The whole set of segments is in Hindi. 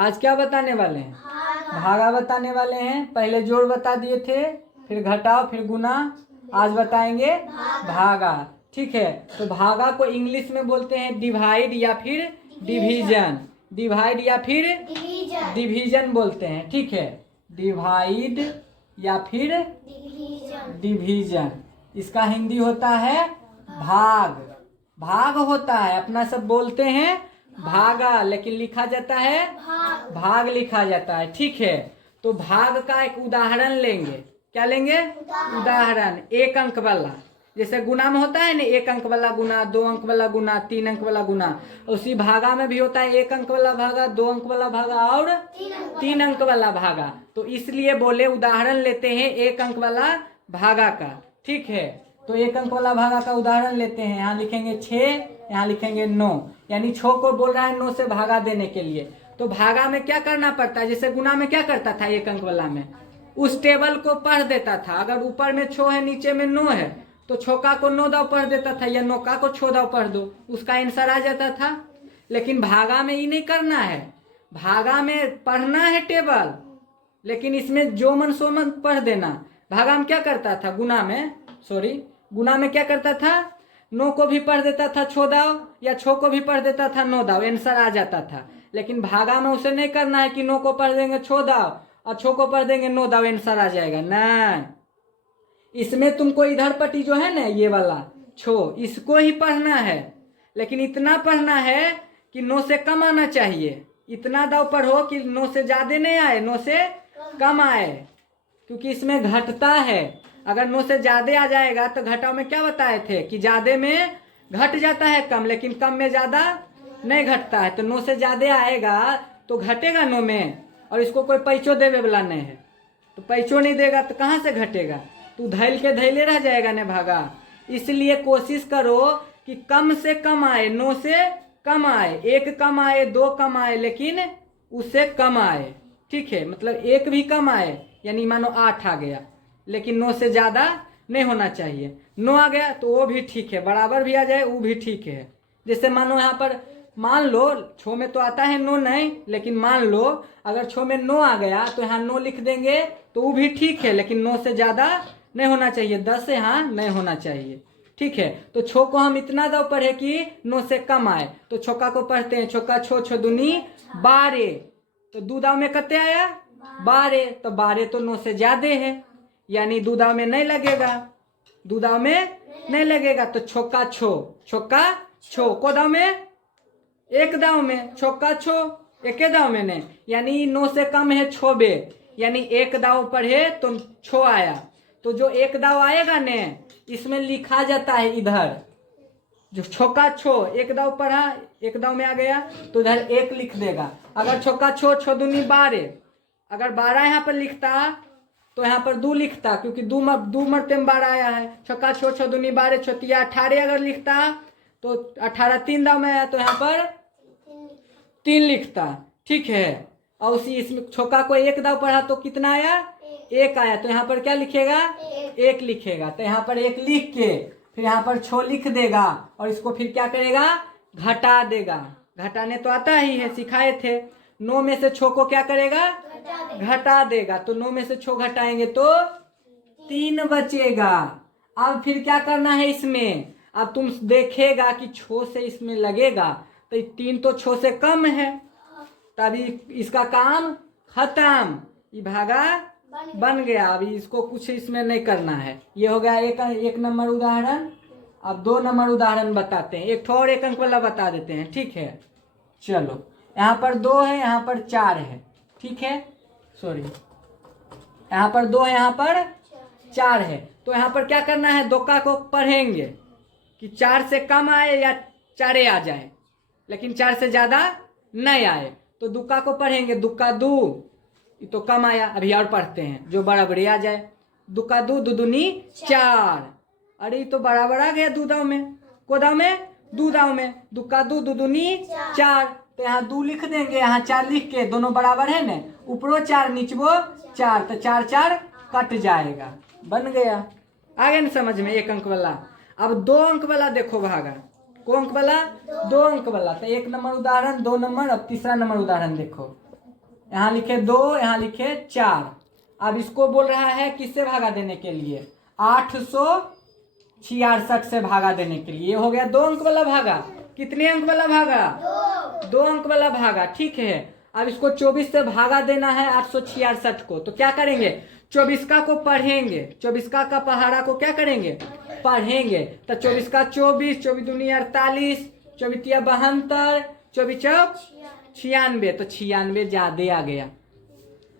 आज क्या बताने वाले हैं? भागा बताने वाले हैं। पहले जोड़ बता दिए थे, फिर घटाओ, फिर गुना। आज बताएंगे भागा। ठीक है, तो भागा को इंग्लिश में बोलते हैं डिवाइड या फिर डिवीजन। डिवाइड या फिर डिवीजन बोलते हैं। ठीक है, डिवाइड या फिर डिवीजन। इसका हिंदी होता है भाग। भाग होता है, अपना सब बोलते हैं भागा, लेकिन लिखा जाता है भाग लिखा जाता है। ठीक है, तो भाग का एक उदाहरण लेंगे। क्या लेंगे? उदाहरण। एक अंक वाला, जैसे गुना में होता है ना, एक अंक वाला गुना, दो अंक वाला गुना, तीन अंक वाला गुना। उसी भागा में भी होता है एक अंक वाला भागा, दो अंक वाला भागा और तीन अंक वाला भागा। तो इसलिए बोले उदाहरण लेते हैं एक अंक वाला भागा का। ठीक है, तो एक अंक वाला भागा का उदाहरण लेते हैं। यहाँ लिखेंगे 6, यहाँ लिखेंगे 9, यानी 6 को बोल रहा है 9 से भागा देने के लिए। तो भागा में क्या करना पड़ता है? जैसे गुना में क्या करता था एक अंक वाला में, उस टेबल को पढ़ देता था। अगर ऊपर में 6 है, नीचे में 9 है, तो 6 को 9 दाव पढ़ देता था, या 9 को 6 दाव पढ़ दो, उसका आंसर आ जाता था। लेकिन भागा में ये नहीं करना है। भागा में पढ़ना है टेबल, लेकिन इसमें जो मन सो मन पढ़ देना। भागा में क्या करता था? गुना में क्या करता था? 9 को भी पढ़ देता था 6 दाव, या 6 को भी पढ़ देता था 9 दाव, आंसर आ जाता था। लेकिन भागा में उसे नहीं करना है कि 9 को पढ़ देंगे 6 दाव और 6 को पढ़ देंगे 9 दाव, आंसर आ जाएगा। नहीं, इसमें तुमको इधर पट्टी जो है ना, ये वाला इसको ही पढ़ना है। लेकिन इतना पढ़ना है कि 9 से कम आना चाहिए। इतना दाव पढ़ो कि 9 से ज्यादा नहीं आए, 9 से कम आए, क्योंकि इसमें घटता है। अगर 9 से ज्यादा आ जाएगा तो घटाओ में क्या बताए थे कि ज्यादा में घट जाता है कम, लेकिन कम में ज्यादा नहीं घटता है। तो 9 से ज्यादा आएगा तो घटेगा 9 में, और इसको कोई पैचो देवे वाला नहीं है, तो पैचो नहीं देगा तो कहाँ से घटेगा? तू धैल के धैले रह जाएगा ने भागा। इसलिए कोशिश करो कि कम से कम आए, 9 से कम आए, 1 कम आए, 2 कम आए, लेकिन उससे कम आए। ठीक है, मतलब 1 भी कम आए, यानी मानो 8 आ गया, लेकिन 9 से ज्यादा नहीं होना चाहिए। 9 आ गया तो वो भी ठीक है, बराबर भी आ जाए वो भी ठीक है। जैसे मानो यहाँ पर मान लो 6 में तो आता है 9 नहीं, लेकिन मान लो अगर 6 में 9 आ गया तो यहाँ 9 लिख देंगे तो वो भी ठीक है, लेकिन 9 से ज्यादा नहीं होना चाहिए, 10 से यहाँ नहीं होना चाहिए। ठीक है, तो 6 को हम इतना दाव पढ़े कि 9 से कम आए, तो छक्का को पढ़ते हैं, छक्का 6 6 दूनी 12, तो 2 दाव में कितने आया? 12, तो 12 तो 9 से ज्यादा है, यानी 2 दाव में नहीं लगेगा, 2 दाव में नहीं लगेगा। तो छक्का 6 को दाव में? 1 दाव में। छक्का 6 1 दाव में नहीं, यानी 9 से कम है 6 बे, यानी 1 दाव पढ़े तो 6 आया। तो जो 1 दाव आएगा ने, इसमें लिखा जाता है इधर जो छक्का 6 1 दाव पढ़ा, 1 दाव में आ गया तो इधर 1 लिख देगा। अगर छक्का 6 6 दूनी 12, अगर 12 यहाँ पर लिखता तो यहाँ पर 2 लिखता, क्योंकि 2 मरते में 12 आया है। छक्का 6 6 दूनी 12 छतिया 18 अगर लिखता तो 18 3 दाव में आया तो यहाँ पर 3 लिखता। ठीक है, और उसी इसमें छक्का को 1 दाव पढ़ा तो कितना आया? 1 आया, तो यहाँ पर क्या लिखेगा? 1 लिखेगा। तो यहाँ पर 1 लिख के फिर यहाँ पर 6 लिख देगा, और इसको फिर क्या करेगा? घटा देगा। घटाने तो आता ही है, सिखाए थे। 9 में से 6 को क्या करेगा? घटा देगा। तो 9 में से 6 घटाएंगे तो 3 बचेगा। अब फिर क्या करना है इसमें? अब तुम देखेगा कि 6 से इसमें लगेगा तो 3 तो 6 से कम है, तभी इसका काम खत्म, ये भागा बन गया। अभी इसको कुछ इसमें नहीं करना है। ये हो गया एक नंबर उदाहरण। अब 2 नंबर उदाहरण बताते हैं, एक और 1 अंक वाला बता देते हैं। ठीक है, चलो यहाँ पर 2 है, यहाँ पर 4 है। ठीक है, सॉरी, यहाँ पर 2 है, यहाँ पर 4 है। तो यहाँ पर क्या करना है? दोका को पढ़ेंगे कि 4 से कम आए या 4 आ जाए, लेकिन 4 से ज्यादा नहीं आए। तो दुक्का को पढ़ेंगे, दुक्का 2, ये तो कम आया, अभी और पढ़ते हैं जो बराबरी आ जाए। दुक्का 2 2 दूनी 4, अरे ये तो बराबर आ गया 2 दाव में, को दाव में? 2 दाव में। दुक्का 2 2 दूनी 4, तो यहाँ 2 लिख देंगे, यहाँ 4 लिख के, दोनों बराबर है ना, ऊपरो 4 नीचबो 4, तो 4 4 कट जाएगा, बन गया। आ गया ना समझ में 1 अंक वाला। अब 2 अंक वाला देखो भागा, को अंक वाला? 2 अंक वाला। तो 1 नंबर उदाहरण, 2 नंबर, अब तीसरा नंबर उदाहरण देखो। यहाँ लिखे 2, यहाँ लिखे 4। अब इसको बोल रहा है किससे भागा देने के लिए, 866 से भागा देने के लिए। ये हो गया 2 अंक वाला भागा। कितने अंक वाला भागा, 2 अंक वाला भागा, ठीक है। अब इसको 24 से भागा देना है 866 को, तो क्या करेंगे, 24 का को पढ़ेंगे, 24 का पहाड़ा को क्या करेंगे, पढ़ेंगे। तो 24 का 24, 24 दूनी 48, 24 तिया 72, 24 चौक 96, तो 96 ज्यादा आ गया।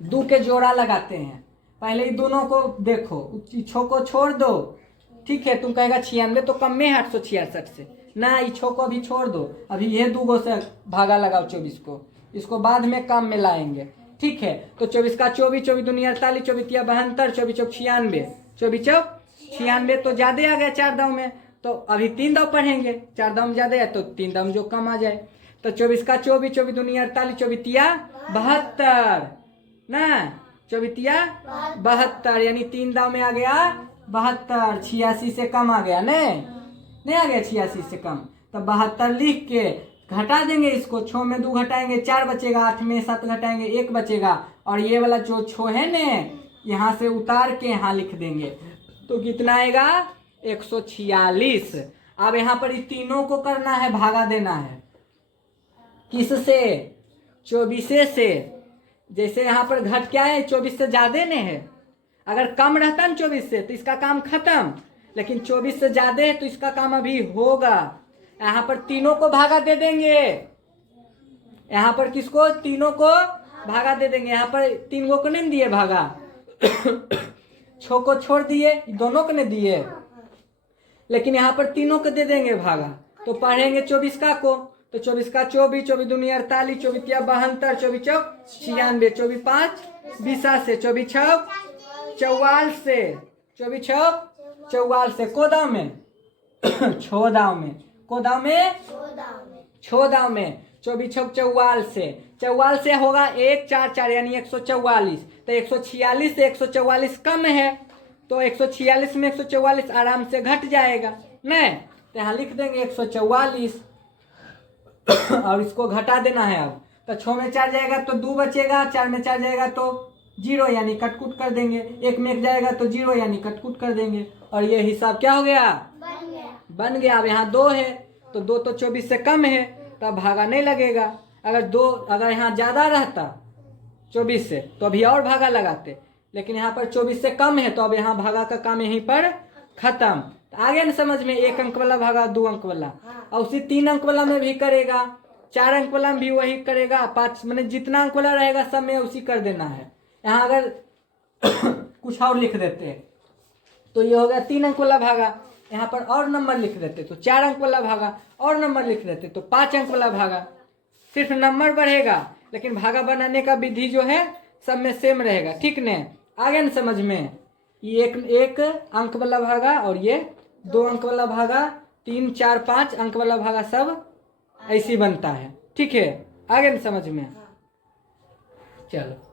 2 के जोड़ा लगाते हैं, पहले ही दोनों को देखो, छो को छोड़ दो, ठीक है। तुम कहेगा 96 तो कम में है 866 से, ना इच्छो को अभी छोड़ दो, अभी ये 2 से भागा लगाओ 24 को, इसको बाद में काम में लाएंगे, ठीक है। तो 24 का 24, 24 दूनी 48, 24 तिया 72, 24 चौक 96, 24 चौक 96 तो ज्यादा आ गया 4 दाव में। तो अभी 3 दाव पढ़ेंगे, 4 दाव में ज्यादा है तो 3 दाव में जो कम आ जाए। तो 24 का 24, 24 दूनी 48, 24 तिया 72 ना, 24 तिया 72, यानी 3 दाव में आ गया 72, 86 से कम आ गया, नहीं आ गया 86 से कम। तो 72 लिख के घटा देंगे इसको, 6 में 2 घटाएंगे 4 बचेगा, 8 में 7 घटाएंगे 1 बचेगा, और ये वाला जो 6 है न, यहाँ से उतार के यहाँ लिख देंगे, तो कितना आएगा 146। अब यहाँ पर इस तीनों को करना है, भागा देना है किससे, 24 से। जैसे यहाँ पर घट क्या है, 24 से ज्यादा नहीं है, अगर कम रहता ना 24 से तो इसका काम खत्म, लेकिन 24 से ज्यादा है तो इसका काम अभी होगा। यहाँ पर तीनों को भागा दे देंगे, यहाँ पर किसको, तीनों को भागा दे देंगे। यहाँ पर 3 को नहीं दिए भागा, 6 को छोड़ दिए, दोनों को नहीं दिए, लेकिन यहाँ पर तीनों को दे देंगे भागा। तो पढ़ेंगे 24 का को, तो 24 का 24, 24 दूनी 48, 24 तिया 72, 24 चौक 96, 24 5 20 से, 24 छौक 44 से, 24 छौक 44 से, को दाव में 6 दाव में, को दाव में 6 दाव में, 24 छौक 44 से, 44 से होगा 1 4 4 यानी 144। तो 146 से 144 कम है, तो 146 में 144 आराम से घट जाएगा, नहीं तो यहाँ लिख देंगे 144 और इसको घटा देना है। अब तो 6 में 4 जाएगा तो 2 बचेगा, 4 में 4 जाएगा तो 0 यानी कटकुट कर देंगे, 1 में 1 जाएगा तो 0 यानी कटकुट कर देंगे, और ये हिसाब क्या हो गया, बन गया। अब यहाँ 2 है तो 2 तो 24 से कम है, तब भागा नहीं लगेगा। अगर यहाँ ज्यादा रहता 24 से तो अभी और भागा लगाते, लेकिन यहाँ पर 24 से कम है तो अब यहाँ भागा का काम यहीं पर खत्म। तो आगे न समझ में, 1 अंक वाला भागा 2 अंक वाला, और उसी 3 अंक वाला में भी करेगा, 4 अंक वाला में भी वही करेगा, 5 मैंने जितना अंक वाला रहेगा सब में उसी कर देना है। यहाँ अगर कुछ और लिख देते तो ये हो गया 3 अंक वाला भागा, यहाँ पर और नंबर लिख देते तो 4 अंक वाला भागा, और नंबर लिख देते तो 5 अंक वाला भागा। सिर्फ नंबर बढ़ेगा, लेकिन भागा बनाने का विधि जो है सब में सेम रहेगा, ठीक न। आगे न समझ में, ये एक अंक वाला भागा और ये 2 अंक वाला भागा, 3 4 5 अंक वाला भागा, सब ऐसी बनता है, ठीक है। आगे न समझ में, चलो।